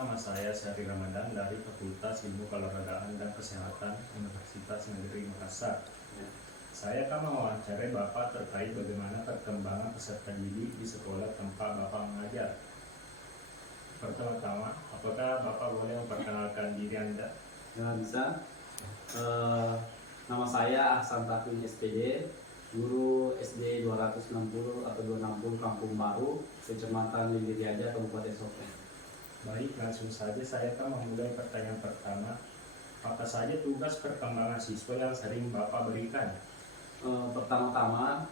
nama saya Syahri Ramadan dari Fakultas Ilmu Keolahragaan dan Kesehatan Universitas Negeri Makassar. Saya akan mewawancarai Bapak terkait bagaimana perkembangan peserta didik di sekolah tempat Bapak mengajar. Pertama-tama, apakah Bapak boleh memperkenalkan diri Anda? Ya, bisa. Nama saya Ahsan Takwin SPD, guru SD 260 atau 260 Kampung Baru, Kecamatan Lindiriaja, Kabupaten Sopeng. Baik, langsung saja saya akan memulai pertanyaan pertama. Apa saja tugas perkembangan siswa yang sering Bapak berikan? Pertama-tama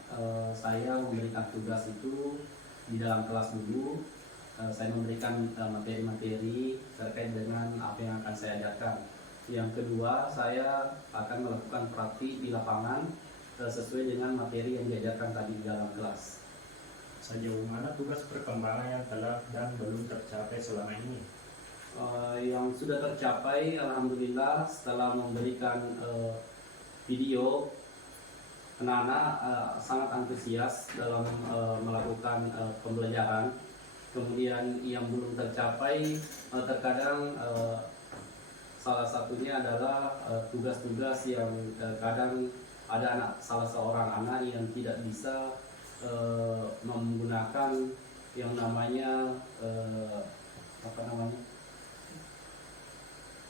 saya memberikan tugas itu di dalam kelas dulu. Saya memberikan materi-materi terkait dengan apa yang akan saya ajarkan. Yang kedua, saya akan melakukan praktik di lapangan sesuai dengan materi yang diajarkan tadi di dalam kelas. Sejauh mana tugas perkembangan yang telah dan belum tercapai selama ini? Yang sudah tercapai, alhamdulillah, setelah memberikan video, anak-anak sangat antusias dalam melakukan pembelajaran. Kemudian yang belum tercapai, terkadang salah satunya adalah tugas-tugas yang kadang ada salah seorang anak yang tidak bisa menggunakan yang namanya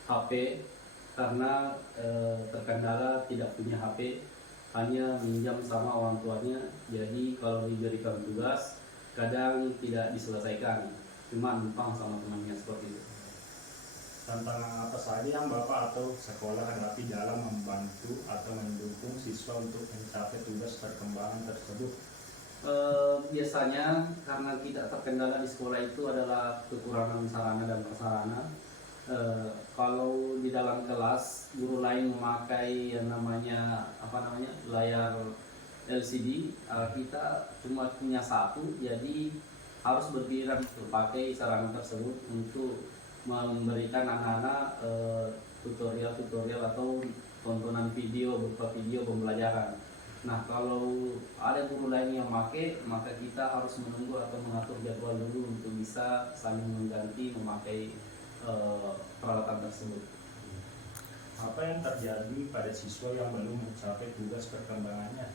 HP karena terkendala tidak punya HP, hanya minjam sama orang tuanya. Jadi kalau diberikan tugas kadang tidak diselesaikan, cuma numpang sama temannya seperti itu. Tantangan apa saja yang Bapak atau sekolah hadapi dalam membantu atau mendukung siswa untuk mencapai tugas perkembangan tersebut? Biasanya karena kita terkendala di sekolah itu adalah kekurangan sarana dan prasarana. Kalau di dalam kelas guru lain memakai yang namanya layar LCD, kita cuma punya satu, jadi harus bergiliran pakai sarana tersebut untuk memberikan anak-anak tutorial atau tontonan video berupa video pembelajaran. Nah, kalau ada guru lain yang memakai, maka kita harus menunggu atau mengatur jadwal dulu untuk bisa saling mengganti memakai peralatan tersebut. Apa yang terjadi pada siswa yang belum mencapai tugas perkembangannya?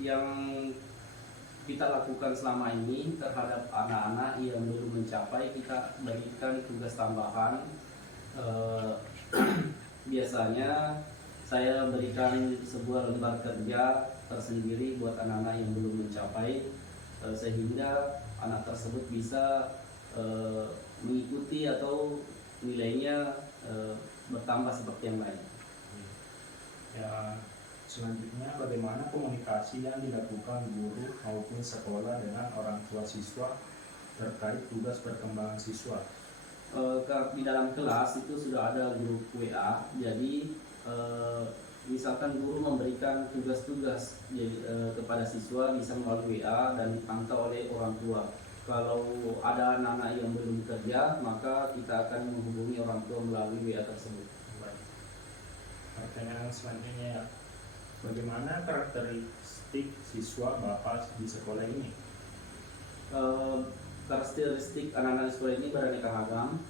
Yang kita lakukan selama ini terhadap anak-anak yang belum mencapai, kita berikan tugas tambahan. Biasanya saya berikan sebuah lembar kerja tersendiri buat anak-anak yang belum mencapai, sehingga anak tersebut bisa mengikuti atau nilainya bertambah seperti yang lain. Ya, selanjutnya bagaimana komunikasi yang dilakukan guru maupun sekolah dengan orang tua siswa terkait tugas perkembangan siswa? Di dalam kelas itu sudah ada grup WA, jadi misalkan guru memberikan tugas-tugas kepada siswa bisa melalui WA dan dipantau oleh orang tua. Kalau ada anak-anak yang belum kerja, maka kita akan menghubungi orang tua melalui WA tersebut. Baik. Pertanyaan selanjutnya, bagaimana karakteristik siswa Bapak di sekolah ini? Karakteristik anak-anak di sekolah ini beraneka ragam.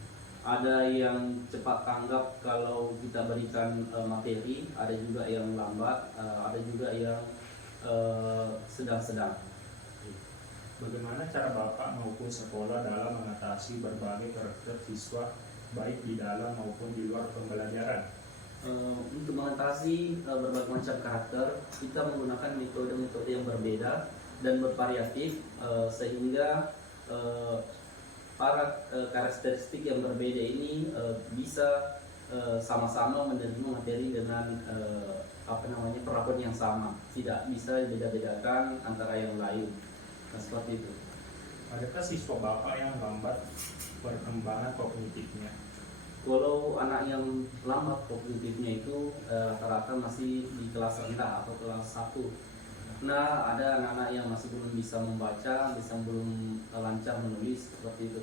Ada yang cepat tanggap kalau kita berikan materi, ada juga yang lambat, ada juga yang sedang-sedang. Bagaimana cara Bapak maupun sekolah dalam mengatasi berbagai karakter siswa baik di dalam maupun di luar pembelajaran? Untuk mengatasi berbagai macam karakter, kita menggunakan metode-metode yang berbeda dan bervariatif, sehingga para karakteristik yang berbeda ini bisa sama-sama menerima materi dengan perlakuan yang sama, tidak bisa dibeda-bedakan antara yang lain. Nah, seperti itu. Adakah siswa Bapak yang lambat perkembangan kognitifnya? Kalau anak yang lambat kognitifnya itu rata-rata masih di kelas rendah atau kelas 1. Nah, ada anak-anak yang masih belum bisa membaca, belum lancar menulis, seperti itu.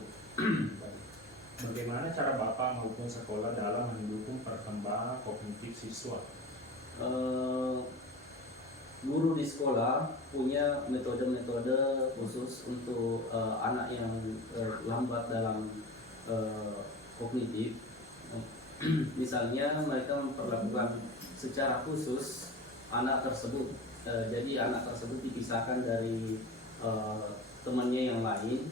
Bagaimana cara Bapak maupun sekolah dalam mendukung perkembangan kognitif siswa? Guru di sekolah punya metode-metode khusus untuk anak yang lambat dalam kognitif. Misalnya mereka memperlakukan secara khusus anak tersebut. Jadi anak tersebut dipisahkan dari temannya yang lain,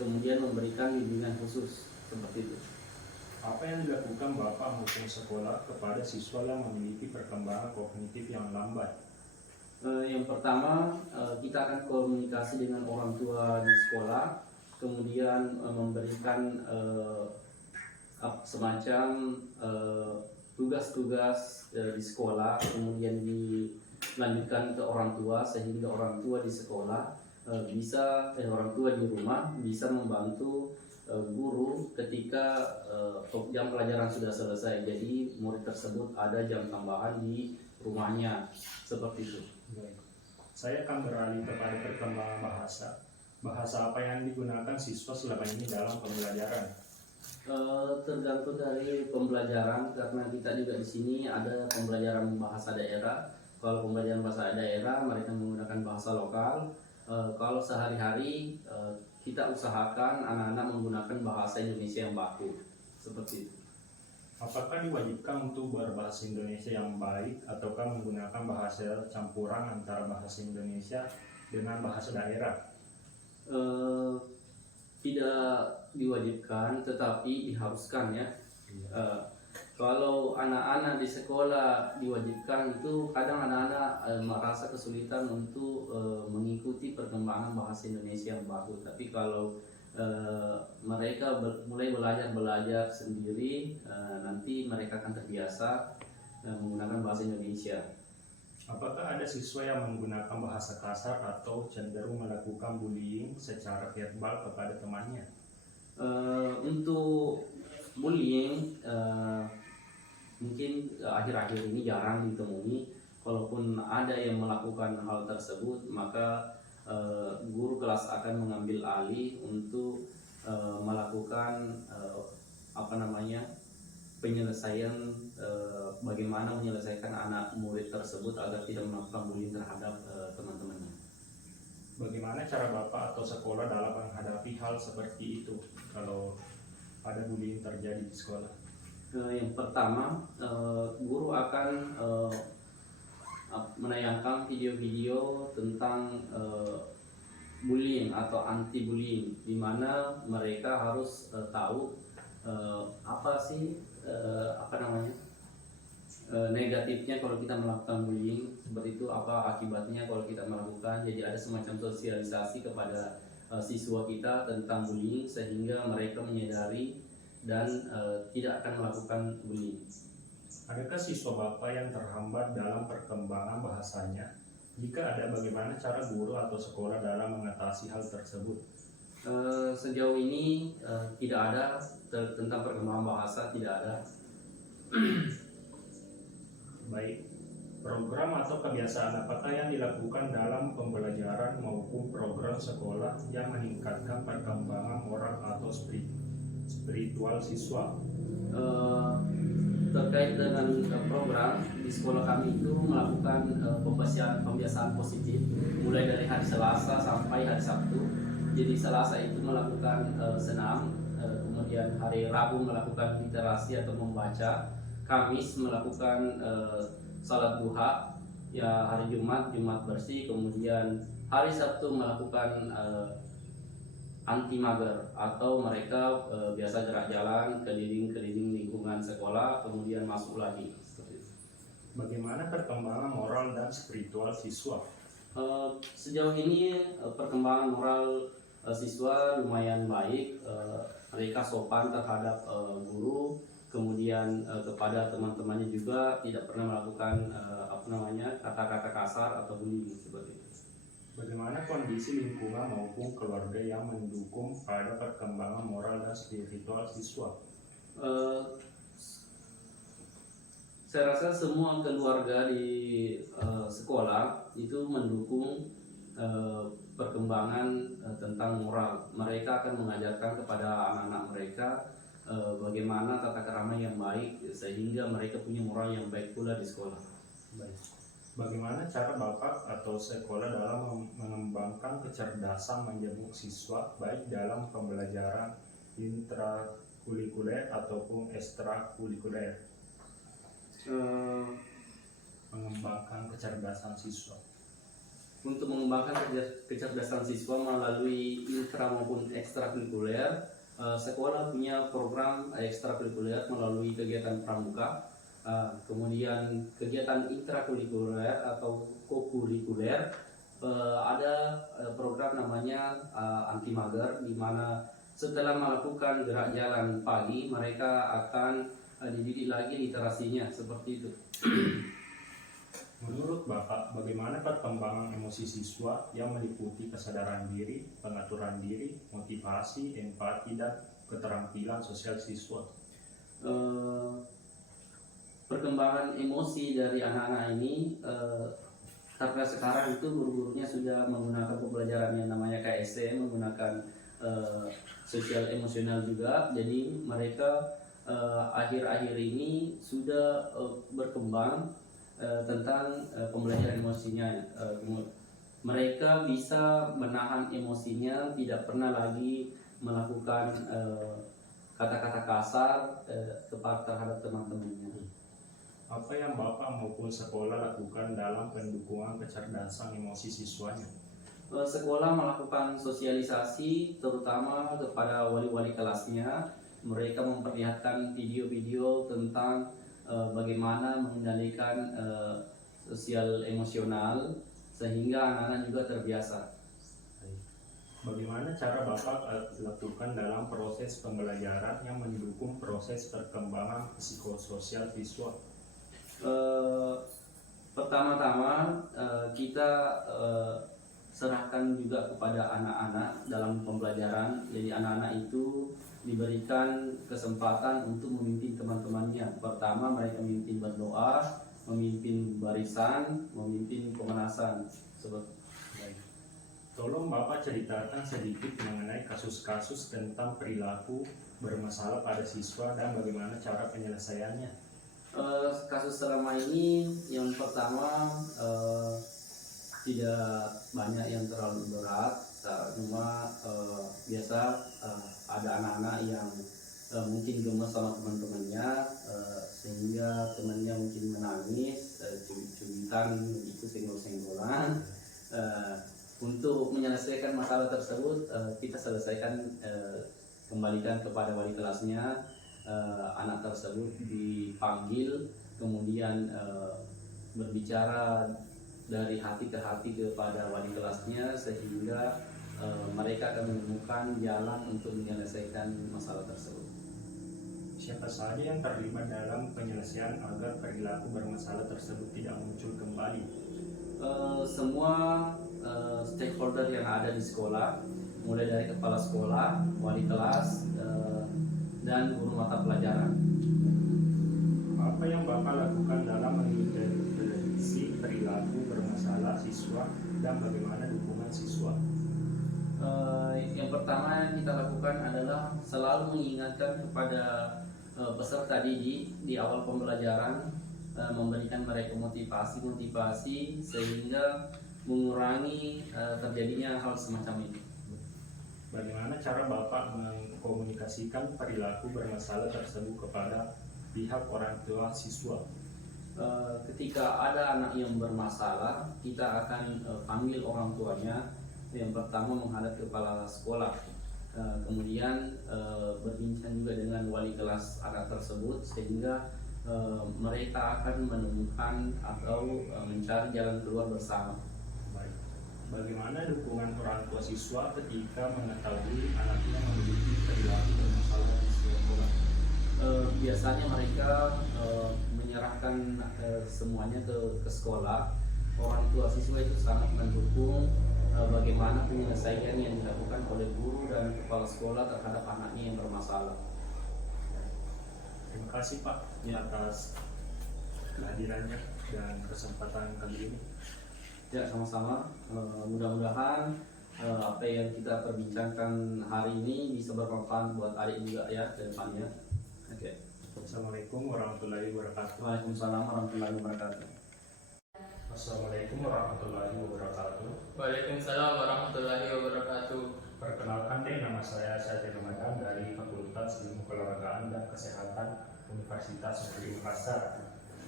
kemudian memberikan bimbingan khusus seperti itu. Apa yang dilakukan Bapak maupun sekolah kepada siswa yang memiliki perkembangan kognitif yang lambat? Yang pertama, kita akan komunikasi dengan orang tua di sekolah, kemudian memberikan semacam tugas-tugas di sekolah, kemudian dilanjutkan ke orang tua, sehingga orang tua di sekolah orang tua di rumah bisa membantu guru ketika jam pelajaran sudah selesai. Jadi murid tersebut ada jam tambahan di rumahnya, seperti itu. Baik. Saya akan beralih kepada perkembangan bahasa. Bahasa apa yang digunakan siswa selama ini dalam pembelajaran? Tergantung dari pembelajaran, karena kita juga di sini ada pembelajaran bahasa daerah. Kalau pembelajaran bahasa daerah mereka menggunakan bahasa lokal. Kalau sehari-hari kita usahakan anak-anak menggunakan bahasa Indonesia yang baku, seperti itu. Apakah diwajibkan untuk berbahasa Indonesia yang baik ataukah menggunakan bahasa campuran antara bahasa Indonesia dengan bahasa daerah? Tidak diwajibkan, tetapi diharuskan ya. Kalau anak-anak di sekolah diwajibkan, itu kadang anak-anak merasa kesulitan untuk mengikuti perkembangan bahasa Indonesia yang bagus. Tapi kalau mereka mulai belajar sendiri, nanti mereka akan terbiasa menggunakan bahasa Indonesia. Apakah ada siswa yang menggunakan bahasa kasar atau cenderung melakukan bullying secara verbal kepada temannya? Untuk bullying mungkin akhir-akhir ini jarang ditemui. Kalaupun ada yang melakukan hal tersebut, maka guru kelas akan mengambil alih untuk melakukan penyelesaian, bagaimana menyelesaikan anak murid tersebut agar tidak melakukan bullying terhadap teman-temannya. Bagaimana cara Bapak atau sekolah dalam menghadapi hal seperti itu kalau ada bullying terjadi di sekolah? Yang pertama, guru akan menayangkan video-video tentang bullying atau anti bullying, di mana mereka harus tahu apa sih negatifnya kalau kita melakukan bullying, seperti itu, apa akibatnya kalau kita melakukan. Jadi ada semacam sosialisasi kepada siswa kita tentang bullying, sehingga mereka menyadari dan tidak akan melakukan bullying. Adakah siswa Bapak yang terhambat dalam perkembangan bahasanya? Jika ada, bagaimana cara guru atau sekolah dalam mengatasi hal tersebut? Sejauh ini tidak ada tentang perkembangan bahasa, tidak ada. Baik, program atau kebiasaan apakah yang dilakukan dalam pembelajaran maupun program sekolah yang meningkatkan perkembangan moral atau spiritual siswa? Terkait dengan program di sekolah kami itu melakukan pembiasaan positif mulai dari hari Selasa sampai hari Sabtu. Jadi Selasa itu melakukan senam, kemudian hari Rabu melakukan literasi atau membaca, Kamis melakukan salat duha, ya hari Jumat bersih, kemudian hari Sabtu melakukan anti mager, atau mereka biasa gerak jalan keliling lingkungan sekolah, kemudian masuk lagi. Bagaimana perkembangan moral dan spiritual siswa? Sejauh ini perkembangan moral siswa lumayan baik. Mereka sopan terhadap guru, kemudian kepada teman-temannya juga tidak pernah melakukan kata-kata kasar atau bullying seperti itu. Bagaimana kondisi lingkungan maupun keluarga yang mendukung pada perkembangan moral dan spiritual siswa? Saya rasa semua keluarga di sekolah itu mendukung perkembangan tentang moral. Mereka akan mengajarkan kepada anak-anak mereka bagaimana tata krama yang baik, sehingga mereka punya moral yang baik pula di sekolah. Baik. Bagaimana cara Bapak atau sekolah dalam mengembangkan kecerdasan menjenguk siswa baik dalam pembelajaran kulikuler ataupun ekstrakurikuler, Eh, mengembangkan kecerdasan siswa. untuk mengembangkan kecerdasan siswa melalui intra maupun ekstrakurikuler, sekolah punya program ekstrakurikuler melalui kegiatan pramuka, kemudian kegiatan intrakurikuler atau kokurikuler, ada program namanya anti mager, di mana setelah melakukan gerak jalan pagi mereka akan dididik lagi literasinya seperti itu. Menurut Bapak, bagaimana perkembangan emosi siswa yang meliputi kesadaran diri, pengaturan diri, motivasi, empati, dan keterampilan sosial siswa? Perkembangan emosi dari anak-anak ini, karena sekarang itu guru-gurunya sudah menggunakan pembelajaran yang namanya KSE, menggunakan sosial emosional juga, jadi mereka akhir-akhir ini sudah berkembang tentang pembelajaran emosinya. Mereka bisa menahan emosinya, tidak pernah lagi melakukan kata-kata kasar terhadap teman-temannya. Apa yang Bapak maupun sekolah lakukan dalam pendukungan kecerdasan emosi siswanya? Sekolah melakukan sosialisasi terutama kepada wali-wali kelasnya. Mereka memperlihatkan video-video tentang bagaimana mengendalikan sosial emosional sehingga anak-anak juga terbiasa. Bagaimana cara Bapak lakukan dalam proses pembelajaran yang mendukung proses perkembangan psikososial siswa? Pertama-tama kita serahkan juga kepada anak-anak dalam pembelajaran. Jadi anak-anak itu diberikan kesempatan untuk memimpin teman-temannya. Pertama mereka memimpin berdoa, memimpin barisan, memimpin pemanasan. Tolong Bapak ceritakan sedikit mengenai kasus-kasus tentang perilaku bermasalah pada siswa dan bagaimana cara penyelesaiannya. Kasus selama ini yang pertama tidak banyak yang terlalu berat, cuma biasa ada anak-anak yang mungkin gemes sama teman-temannya, sehingga temannya mungkin menangis, cubit-cubitan, itu senggol-senggolan. Untuk menyelesaikan masalah tersebut, kita selesaikan, kembalikan kepada wali kelasnya. Anak tersebut dipanggil, kemudian berbicara dari hati ke hati kepada wali kelasnya, sehingga mereka akan menemukan jalan untuk menyelesaikan masalah tersebut. Siapa saja yang terlibat dalam penyelesaian agar perilaku bermasalah tersebut tidak muncul kembali? Semua stakeholder yang ada di sekolah, mulai dari kepala sekolah, wali kelas, dan guru mata pelajaran. Apa yang Bapak lakukan dalam mengintervensi perilaku bermasalah siswa dan bagaimana dukungan siswa? Yang pertama yang kita lakukan adalah selalu mengingatkan kepada peserta didik di awal pembelajaran, memberikan mereka motivasi sehingga mengurangi terjadinya hal semacam ini. Bagaimana cara Bapak mengkomunikasikan perilaku bermasalah tersebut kepada pihak orang tua siswa? Ketika ada anak yang bermasalah, kita akan panggil orang tuanya. Yang pertama menghadap kepala sekolah, kemudian berbincang juga dengan wali kelas anak tersebut, sehingga mereka akan menemukan atau mencari jalan keluar bersama. Baik. Bagaimana dukungan orang tua siswa ketika mengetahui anaknya memiliki perilaku bermasalah di sekolah? Biasanya mereka menyerahkan semuanya ke sekolah. Orang tua siswa itu sangat mendukung bagaimana penyelesaian yang dilakukan oleh guru dan kepala sekolah terhadap anaknya yang bermasalah. Terima kasih Pak atas kehadirannya dan kesempatan kali ini. Ya, sama-sama. Mudah-mudahan apa yang kita perbincangkan hari ini bisa bermanfaat buat adik juga ya ke depannya. Oke. Assalamualaikum warahmatullahi wabarakatuh. Waalaikumsalam warahmatullahi wabarakatuh. Assalamualaikum warahmatullahi wabarakatuh. Waalaikumsalam warahmatullahi wabarakatuh. Perkenalkan deh, nama saya Syahid Ramadan dari Fakultas Ilmu Keolahragaan dan Kesehatan Universitas Negeri Makassar.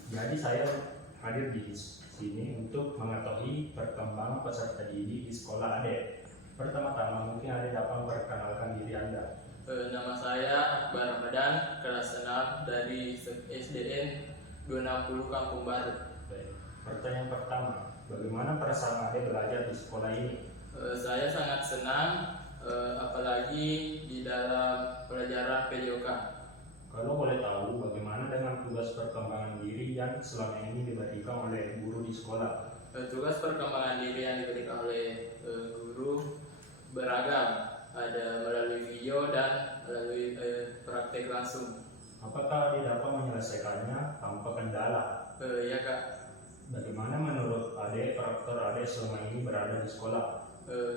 Jadi saya hadir di sini untuk mengetahui perkembangan peserta didik di sekolah Ade. Pertama-tama mungkin Ade dapat memperkenalkan diri Anda. Nama saya Akbar Ramadan, kelas 6 dari SDN 260 Kampung Baru. Baik. Pertanyaan pertama, bagaimana perasaan Ade belajar di sekolah ini? Saya sangat senang, apalagi di dalam pelajaran PJOK. Kalau boleh tahu, bagaimana dengan tugas perkembangan diri yang selama ini diberikan oleh guru di sekolah? Tugas perkembangan diri yang diberikan oleh guru beragam, ada melalui video dan melalui praktek langsung. Apakah Ade dapat menyelesaikannya tanpa kendala? Ya Kak, Bagaimana menurut Ade karakter Ade selama ini berada di sekolah?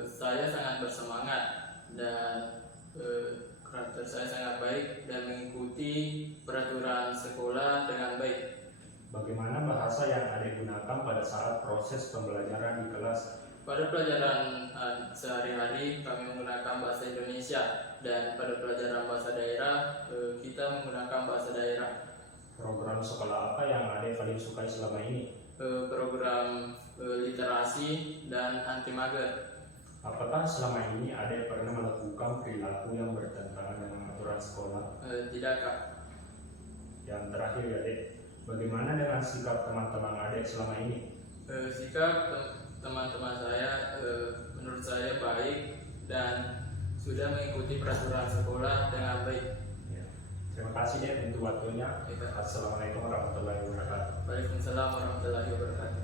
saya sangat bersemangat dan karakter saya sangat baik dan mengikuti peraturan sekolah dengan baik. Bagaimana bahasa yang Ade gunakan pada saat proses pembelajaran di kelas? Pada pelajaran sehari-hari kami menggunakan bahasa Indonesia, dan pada pelajaran bahasa daerah kita menggunakan bahasa daerah. Program sekolah apa yang Ade paling sukai selama ini? Program literasi dan anti mager. Apakah selama ini Ade pernah melakukan perilaku yang bertentangan dengan aturan sekolah? Tidak Kak. Yang terakhir ya Ade, bagaimana dengan sikap teman-teman Ade selama ini? Sikap teman-teman saya menurut saya baik dan sudah mengikuti peraturan sekolah dengan baik. Ya. Terima kasih Dek untuk waktunya. Assalamualaikum warahmatullahi wabarakatuh. Waalaikumsalam warahmatullahi wabarakatuh.